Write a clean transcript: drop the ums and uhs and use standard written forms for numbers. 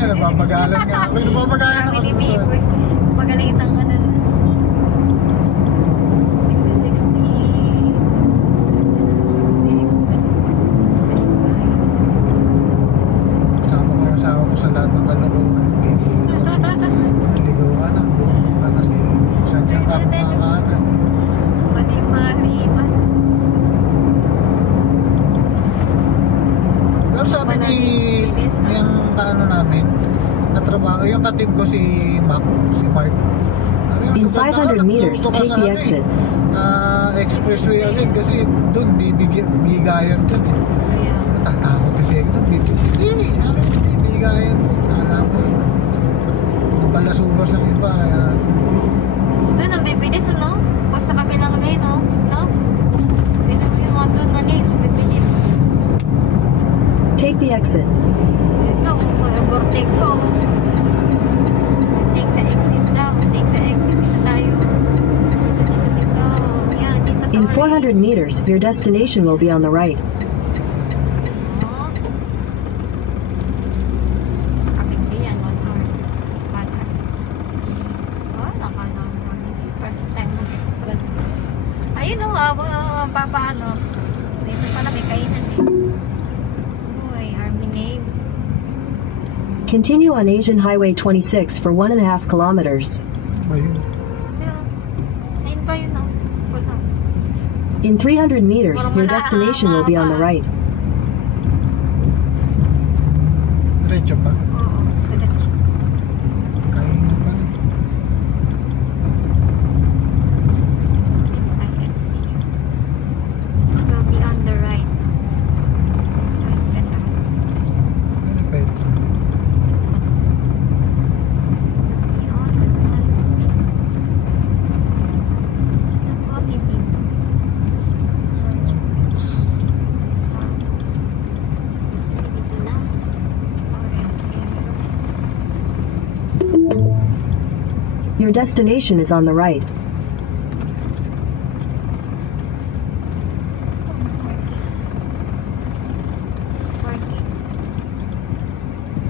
nga, nababagalan nga ako. Nababagalan ako sa totoo. Magalitan ka na. 60. Express. Sama ko yung asawa ko sa lahat ng kalokohan. Ligaw ka na. Bumang ka kasi isang ka makakaanan. Mali pa. Pero sabi ni yung kaano namin, katrabaho, yung katim ko si Mark. In 500 meters, take the exit. Expressway agad kasi doon bigayan doon eh. Kaya, Tatakot kasi ako doon, hindi, bigayan doon. Alam mo yun. Mabalasubas ng iba, kaya doon ang bibilis, ano? Pag sa kabilang lane, no? No? Bilang yung mga doon na lane, ang bibilis. Take the exit. Ito, overtake ko. Take the exit daw. Take the exit. Dito tayo. Dito. Yan, dito sa In ulit. 400 meters, your destination will be on the right. Oh. Nakabigti yan, 1 hour. Bata. Oh, nakalang first time mag-express. Ayun o, papaano. Dito pala may kainan eh. Uy, Army Navy. Continue on Asian Highway 26 for 1.5 kilometers. ba yun? So, ayun pa yun o. Puno. In 300 meters, your destination will be on the right. Diretso pa. Oo, diretso. Kain pa. IFC. Will be on the right. Right, better. Ano pa ito? Be on the right. The coffee bean. Starbucks. Dito na. Okay. Your destination is on the right.